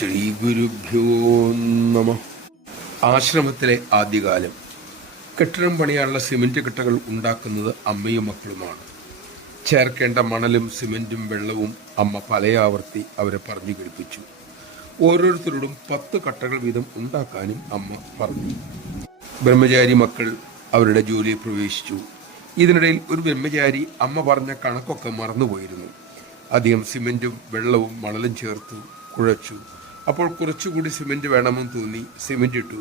ശ്രീ ഗുരുഭ്യോ നമ. ആശ്രമത്തിലെ ആദ്യകാലം. കെട്ടിടം പണിയാനുള്ള സിമന്റ് കെട്ടകൾ ഉണ്ടാക്കുന്നത് അമ്മയും മക്കളുമാണ്. ചേർക്കേണ്ട മണലും സിമന്റും വെള്ളവും അമ്മ പലയാവർത്തി അവരെ പറഞ്ഞു കേൾപ്പിച്ചു. ഓരോരുത്തരോടും 10 കട്ടകൾ വീതം ഉണ്ടാക്കാനും അമ്മ പറഞ്ഞു. ബ്രഹ്മചാരി മക്കൾ അവരുടെ ജോലിയിൽ പ്രവേശിച്ചു. ഇതിനിടയിൽ ഒരു ബ്രഹ്മചാരി അമ്മ പറഞ്ഞ കണക്കൊക്കെ മറന്നുപോയിരുന്നു. അധികം സിമന്റും വെള്ളവും മണലും ചേർത്തു കുഴച്ചു. അപ്പോൾ കുറച്ചുകൂടി സിമന്റ് വേണമെന്ന് തോന്നി സിമന്റ് ഇട്ടു.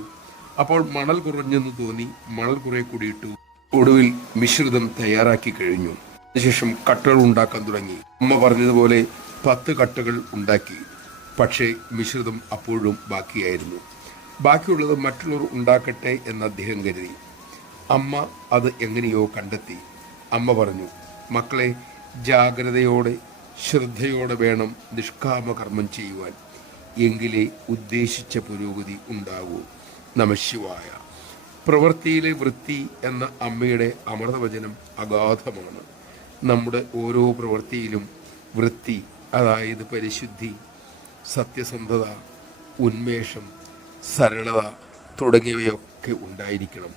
അപ്പോൾ മണൽ കുറഞ്ഞെന്ന് തോന്നി മണൽ കുറെ കൂടി ഇട്ടു. ഒടുവിൽ മിശ്രിതം തയ്യാറാക്കി കഴിഞ്ഞു. അതിനുശേഷം കട്ടകൾ ഉണ്ടാക്കാൻ തുടങ്ങി. അമ്മ പറഞ്ഞതുപോലെ 10 കട്ടകൾ ഉണ്ടാക്കി. പക്ഷേ മിശ്രിതം അപ്പോഴും ബാക്കിയായിരുന്നു. ബാക്കിയുള്ളത് മറ്റുള്ളവർ ഉണ്ടാക്കട്ടെ എന്ന് അദ്ദേഹം കരുതി. അമ്മ അത് എങ്ങനെയോ കണ്ടെത്തി. അമ്മ പറഞ്ഞു, മക്കളെ, ജാഗ്രതയോടെ ശ്രദ്ധയോടെ വേണം നിഷ്കാമകർമ്മം ചെയ്യുവാൻ. എങ്കിലേ ഉദ്ദേശിച്ച പുരോഗതി ഉണ്ടാകൂ. നമഃശിവായ. പ്രവൃത്തിയിലെ വൃത്തി എന്ന അമ്മയുടെ അമൃതവചനം അഗാധമാണ്. നമ്മുടെ ഓരോ പ്രവൃത്തിയിലും വൃത്തി, അതായത് പരിശുദ്ധി, സത്യസന്ധത, ഉന്മേഷം, സരളത തുടങ്ങിയവയൊക്കെ ഉണ്ടായിരിക്കണം.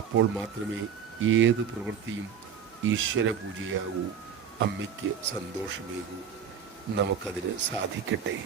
അപ്പോൾ മാത്രമേ ഏത് പ്രവൃത്തിയും ഈശ്വര പൂജയാകൂ, അമ്മയ്ക്ക് സന്തോഷമേകൂ. നമുക്കതിന് സാധിക്കട്ടെ.